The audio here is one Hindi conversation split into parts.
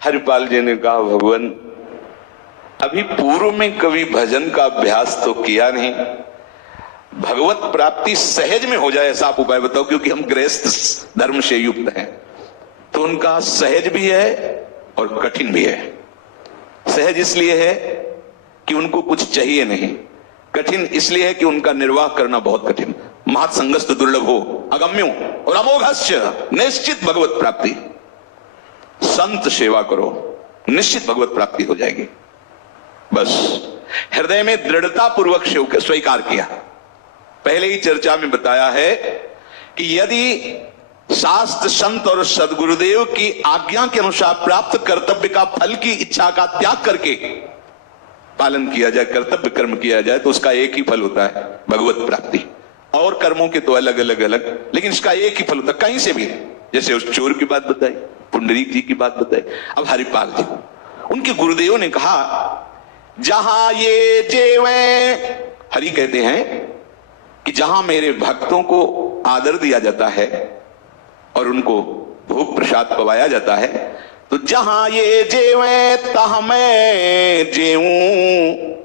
हरिपाल जी ने कहा, भगवान अभी पूर्व में कभी भजन का अभ्यास तो किया नहीं, भगवत प्राप्ति सहज में हो जाए ऐसा आप उपाय बताओ, क्योंकि हम गृहस्थ धर्म से युक्त हैं। तो उनका सहज भी है और कठिन भी है। सहज इसलिए है कि उनको कुछ चाहिए नहीं, कठिन इसलिए है कि उनका निर्वाह करना बहुत कठिन। महत्संगस्त दुर्लभ हो अगम्यो और अमोघस्य निश्चित भगवत प्राप्ति। संत सेवा करो, निश्चित भगवत प्राप्ति हो जाएगी। बस हृदय में दृढ़ता पूर्वक स्वीकार किया। पहले ही चर्चा में बताया है कि यदि शास्त्र संत और सदगुरुदेव की आज्ञा के अनुसार प्राप्त कर्तव्य का फल की इच्छा का त्याग करके पालन किया जाए, कर्तव्य कर्म किया जाए, तो उसका एक ही फल होता है, भगवत प्राप्ति। और कर्मों के तो अलग अलग अलग, लेकिन इसका एक ही फल होता है कहीं से भी। जैसे उस चोर की बात बताई, पुंडरीक जी की बात बताई, अब हरिपाल जी, उनके गुरुदेव ने कहा, जहां ये जेवें, हरि कहते हैं कि जहां मेरे भक्तों को आदर दिया जाता है और उनको भोग प्रसाद पवाया जाता है, तो जहां ये जेवें तहां मैं जेऊं,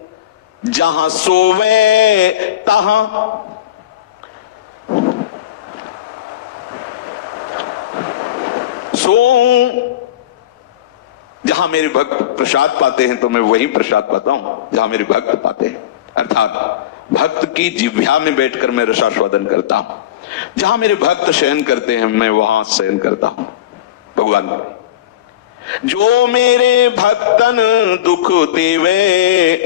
जहां सोवे तहां सोऊं। जहां मेरे भक्त प्रसाद पाते हैं तो मैं वही प्रसाद पाता हूं जहां मेरे भक्त पाते हैं। अर्थात भक्त की जिह्वा में बैठकर मैं रसास्वादन करता हूं, जहां मेरे भक्त शयन करते हैं मैं वहां शयन करता हूं। भगवान जो मेरे भक्तन दुख देवे,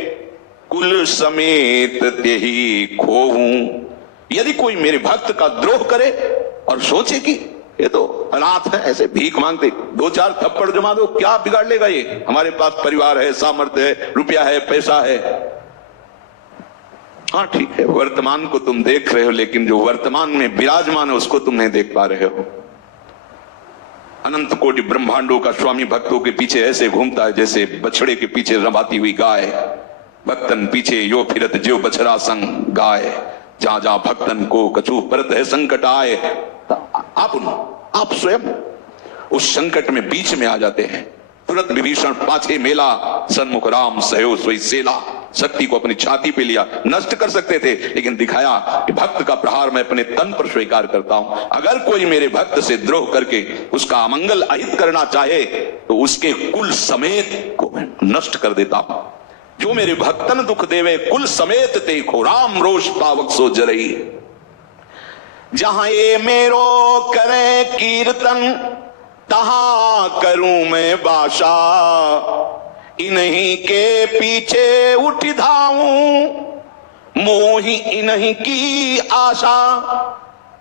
कुल समेत तेही खोहूं। यदि कोई मेरे भक्त का द्रोह करे और सोचे कि ये तो अनाथ है, ऐसे भीख मांगते, दो चार थप्पड़ जमा दो, क्या बिगाड़ लेगा ये, हमारे पास परिवार है, सामर्थ्य है, रुपया है, पैसा है। हाँ ठीक है, वर्तमान को तुम देख रहे हो, लेकिन जो वर्तमान में विराजमान है उसको तुम नहीं देख पा रहे हो। अनंत कोटि ब्रह्मांडों का स्वामी भक्तों के पीछे ऐसे घूमता है जैसे बछड़े के पीछे रमाती हुई गाय। भक्तन पीछे यो फिरत जो बछड़ा संग गाय, जहां जहां भक्तन को कछु परत है संकट आए। आप स्वयं उस संकट में बीच में आ जाते हैं। तुरंत विभीषण पाछे मेला, सन्मुख राम सहयो सोई सेला। शक्ति को अपनी छाती पे लिया, नष्ट कर सकते थे, लेकिन दिखाया कि भक्त का प्रहार मैं अपने तन पर स्वीकार करता हूं। अगर कोई मेरे भक्त से द्रोह करके उसका अमंगल अहित करना चाहे तो उसके कुल समेत को मैं नष्ट कर देता हूं। जो मेरे भक्तन दुख देवे, कुल समेत ते खो, राम रोष पावक सो जरई। जहां ये मेरो करे कीर्तन, तहां करूं मैं बाशा। इन्हीं के पीछे उठ धाऊं, मोही इन्हीं की आशा।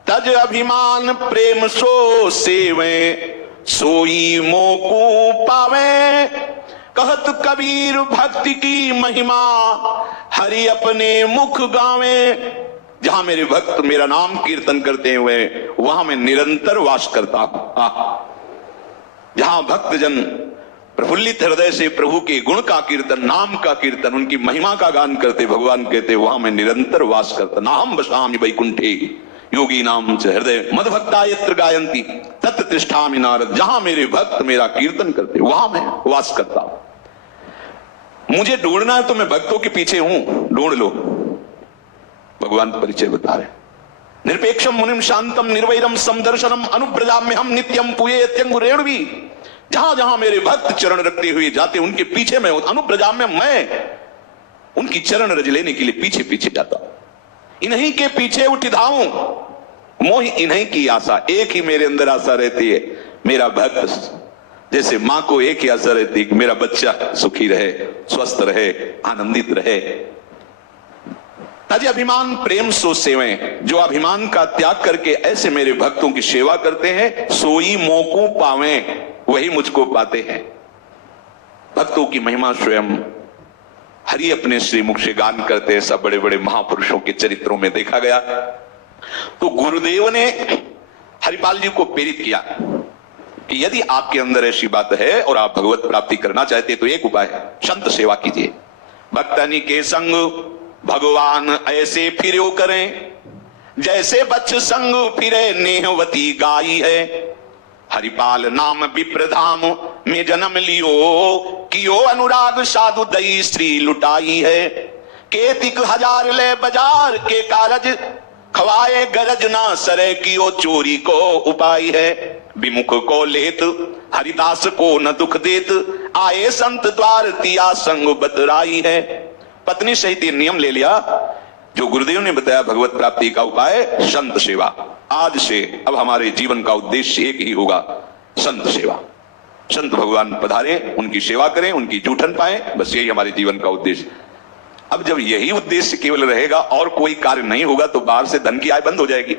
तज अभिमान प्रेम सो सेवे, सोई मोकू पावे। कहत कबीर भक्ति की महिमा, हरि अपने मुख गावे। जहां मेरे भक्त मेरा नाम कीर्तन करते हुए, वहां मैं निरंतर वास करता हूं। जहां भक्तजन प्रफुल्लित हृदय से प्रभु के गुण का कीर्तन, नाम का कीर्तन, उनकी महिमा का गान करते, भगवान कहते वहां मैं निरंतर वास करता। नाहं वसामि वैकुंठे योगी नाम च हृदय मद्भक्ता यत्र गायन्ति तत्र तिष्ठामि नारद। जहां मेरे भक्त मेरा कीर्तन करते वहां मैं वास करता हूं। मुझे ढूंढना है तो मैं भक्तों के पीछे हूं, ढूंढ लो। भगवान परिचय बता रहे, निरपेक्षम मुनिम शांतम निर्वैरम समदर्शनम अनुब्रजाम्यहम नित्यम पुयेत्यंगुरेणुवी। जहां जहां मेरे भक्त चरण रखते हुए जाते उनके पीछे मैं होता। अनुब्रजाम्य, मैं उनकी चरण रज लेने के लिए पीछे पीछे जाता। इन्हीं के पीछे उठ धाऊं, मोहि इन्हीं की आशा। एक ही मेरे अंदर आशा रहती है, मेरा भक्त। जैसे मां को एक ही आशा रहती है कि मेरा बच्चा सुखी रहे, स्वस्थ रहे, आनंदित रहे। तज अभिमान प्रेम सो सेवें। जो अभिमान का त्याग करके ऐसे मेरे भक्तों की सेवा करते हैं, सोई मोकू पावे, वही मुझको पाते हैं। भक्तों की महिमा स्वयं हरि अपने श्रीमुख से गान करते हैं। सब बड़े बड़े महापुरुषों के चरित्रों में देखा गया। तो गुरुदेव ने हरिपाल जी को प्रेरित किया कि यदि आपके अंदर ऐसी बात है और आप भगवत प्राप्ति करना चाहते तो एक उपाय है, संत सेवा कीजिए। भक्तनी के संग भगवान ऐसे फिरो करें, जैसे बच्च संग फिरे नेहवती गाई है। हरिपाल नाम विप्रधाम में जन्म लियो, कियो अनुराग साधु दई स्त्री लुटाई है। केतिक हजार ले बाजार के कारज, खवाए गरज ना सरे कियो चोरी को उपाय है। विमुख को लेत हरिदास को न दुख देत, आए संत द्वार तिया संग बतराई है। पत्नी सहित ये नियम ले लिया जो गुरुदेव ने बताया भगवत प्राप्ति का उपाय, संत सेवा। आज से अब हमारे जीवन का उद्देश्य एक ही होगा, संत सेवा। संत भगवान पधारे, उनकी सेवा करें, उनकी जूठन पाएं, बस यही हमारे जीवन का उद्देश्य। अब जब यही उद्देश्य केवल रहेगा और कोई कार्य नहीं होगा तो बाहर से धन की आय बंद हो जाएगी।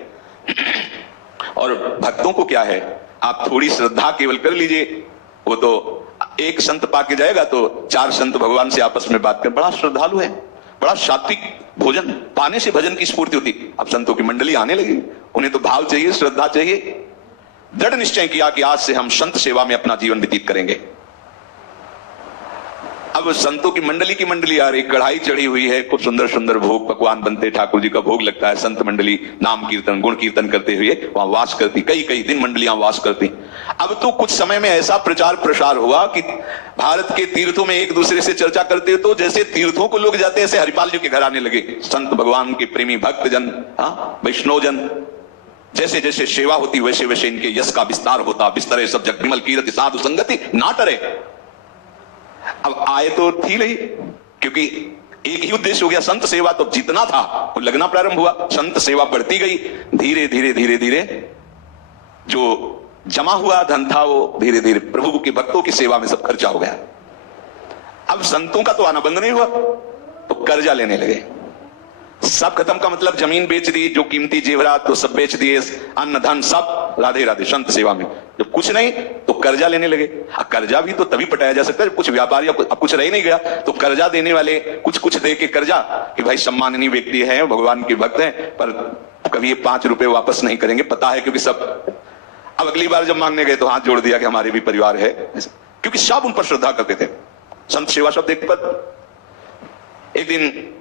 और भक्तों को क्या है, आप थोड़ी श्रद्धा केवल कर लीजिए, वो तो एक संत पाके जाएगा तो चार संत भगवान से आपस में बात कर, बड़ा श्रद्धालु है, बड़ा सात्विक, भोजन पाने से भजन की स्फूर्ति होती। अब संतों की मंडली आने लगी, उन्हें तो भाव चाहिए, श्रद्धा चाहिए। दृढ़ निश्चय किया कि आज से हम संत सेवा में अपना जीवन व्यतीत करेंगे। अब संतों की मंडली आ रही, कढ़ाई चढ़ी हुई है, कुछ सुंदर सुंदर भोग पकवान बनते, ठाकुर जी का भोग लगता है। संत मंडली नाम कीर्तन गुण कीर्तन करते हुए वहां वास करती, कई कई दिन मंडलियां वास करती। अब तो कुछ समय में ऐसा प्रचार प्रसार हुआ कि भारत के तीर्थों में एक दूसरे से चर्चा करते तो जैसे तीर्थों को लोग जाते ऐसे हरिपाल जी के घर आने लगे। संत भगवान के प्रेमी भक्त जन, वैष्णव जन, जैसे जैसे सेवा होती वैसे वैसे इनके यश का विस्तार होता। विस्तरे सब जग विमल कीरति साधु संगति ना टरे। अब आए तो थी नहीं, क्योंकि एक ही उद्देश्य हो गया, संत सेवा। तो जितना था वो लगना प्रारंभ हुआ, संत सेवा बढ़ती गई। धीरे धीरे धीरे धीरे जो जमा हुआ धन था वो धीरे धीरे प्रभु के भक्तों की सेवा में सब खर्चा हो गया। अब संतों का तो आना बंद नहीं हुआ तो कर्जा लेने लगे। सब खत्म का मतलब जमीन बेच दी, जो कीमती जेवरात तो सब बेच दिए, अन्न धन सब, राधे राधे संत सेवा में। जब कुछ नहीं तो कर्जा लेने लगे। कर्जा भी तो तभी पटाया जा सकता है जब कुछ व्यापारी, अब कुछ रह नहीं गया तो कर्जा देने वाले कुछ कुछ दे के कर्जा कि भाई सम्माननीय व्यक्ति है, भगवान के भक्त हैं, पर कभी ये 5 रुपए वापस नहीं करेंगे, पता है क्योंकि सब। अब अगली बार जब मांगने गए तो हाथ जोड़ दिया कि हमारे भी परिवार है, क्योंकि सब उन पर श्रद्धा करते थे। संत सेवा शब्द एक पर। एक दिन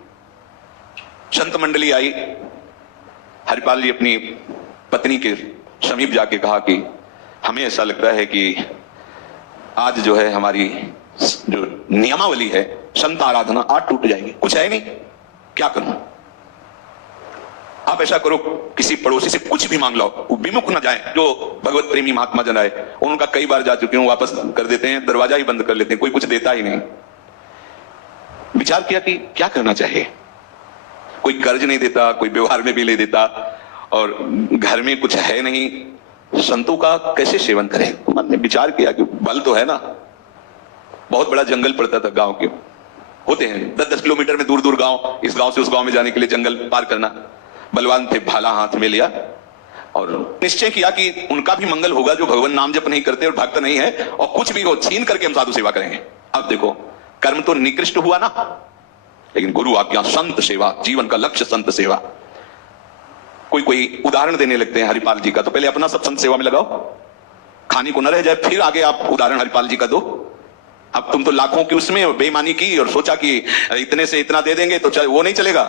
संत मंडली आई, हरिपाल जी अपनी पत्नी के समीप जाके कहा कि हमें ऐसा लगता है कि आज जो है हमारी जो नियमावली है संत आराधना आज टूट जाएगी, कुछ है नहीं, क्या करूं? आप ऐसा करो, किसी पड़ोसी से कुछ भी मांग लो, वो विमुख ना जाए, जो भगवत प्रेमी महात्मा जन आए, उनका कई बार जा चुके हूं, वापस कर देते हैं, दरवाजा ही बंद कर लेते हैं, कोई कुछ देता ही नहीं। विचार किया कि क्या करना चाहिए। कोई कर्ज नहीं देता, कोई व्यवहार में भी नहीं देता, और घर में कुछ है नहीं, संतों का कैसे सेवन करें। तो मैंने विचार किया कि बल तो है ना, बहुत बड़ा जंगल पड़ता था, गांव के होते हैं 10-10 किलोमीटर में दूर दूर गांव, इस गांव से उस गांव में जाने के लिए जंगल पार करना। बलवान थे, भाला हाथ में लिया और निश्चय किया कि उनका भी मंगल होगा जो भगवान नाम जप नहीं करते और भक्त नहीं है, और कुछ भी हो छीन करके हम साधु सेवा करेंगे। अब देखो कर्म तो निकृष्ट हुआ ना, लेकिन गुरु आज्ञा संत सेवा, जीवन का लक्ष्य संत सेवा। कोई उदाहरण देने लगते हैं हरिपाल जी का, तो पहले अपना सब संत सेवा में लगाओ, खाने को न रह जाए, फिर आगे आप उदाहरण हरिपाल जी का दो। अब तुम तो लाखों की उसमें बेईमानी की और सोचा कि इतने से इतना दे देंगे तो वो नहीं चलेगा,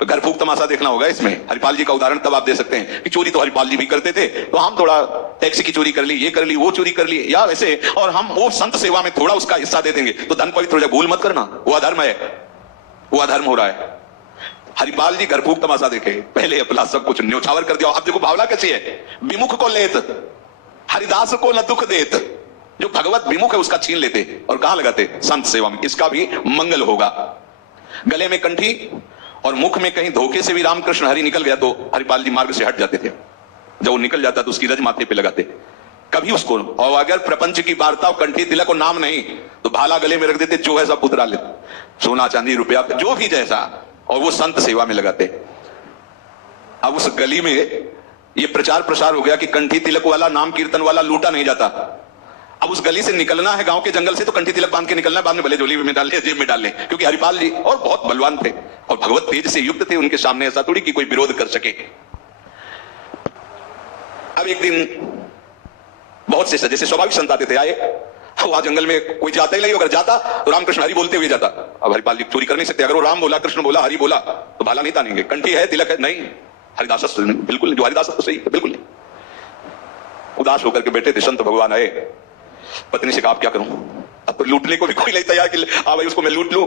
तो घर फूक तमाशा देखना होगा। इसमें हरिपाल जी का उदाहरण तब आप दे सकते हैं कि चोरी तो हरिपाल जी भी करते थे, तो हम थोड़ा टैक्सी की चोरी कर ली, ये कर ली, वो चोरी कर ली, या वैसे, और हम वो संत सेवा में थोड़ा उसका हिस्सा दे देंगे तो धन पवित्र हो जाए। भूल मत करना, वो अधर्म है, वो अधर्म हो रहा है। हरिपाल जी घर फूक तमाशा देखे, पहले अपना सब कुछ न्योछावर कर दिया। अब देखो भावना कैसी है, विमुख को लेत हरिदास को न दुख देत। जो भगवत विमुख है उसका छीन लेते और कहां लगाते, संत सेवा में। इसका भी मंगल होगा। गले में कंठी और मुख में कहीं धोखे से भी रामकृष्ण हरि निकल गया तो हरिपाल जी मार्ग से हट जाते थे। जब वो निकल जाता तो उसकी रज माथे पे लगाते कभी उसको, और अगर प्रपंच की वार्ता और कंठी तिलक और नाम नहीं तो भाला गले में रख देते, जो है सब उतरा लेते, सोना चांदी रुपया जो भी जैसा, और वो संत सेवा में लगाते। अब उस गली में ये प्रचार प्रसार हो गया कि कंठी तिलक वाला, नाम कीर्तन वाला लूटा नहीं जाता। अब उस गली से निकलना है, गांव के जंगल से, तो कंठी तिलक बांध के निकलना है, बाद में भले झोली में डाल ले, जेब में डाल ले, क्योंकि हरिपाल जी और बहुत बलवान थे और भगवत तेज से युक्त थे, उनके सामने ऐसा थोड़ी कि कोई विरोध कर सके। अब एक दिन बहुत से जैसे स्वाभाविक संत आते थे, आए, वहां जंगल में कोई जाता ही नहीं, अगर जाता तो रामकृष्ण हरि बोलते हुए जाता। अब हरिपाल जी चोरी कर नहीं सकते, अगर वो राम बोला, कृष्ण बोला, हरि बोला तो भाला नहीं तानेंगे। कंठी है, तिलक है, नहीं, हरिदास बिल्कुल नहीं, जो हरिदास तो सही बिल्कुल नहीं। उदास होकर के बैठे थे, संत भगवान आए, पत्नी से कहा, अब क्या करूं? अब तो लूटने को भी कोई नहीं तैयार कि हाँ भाई उसको मैं लूट लूं।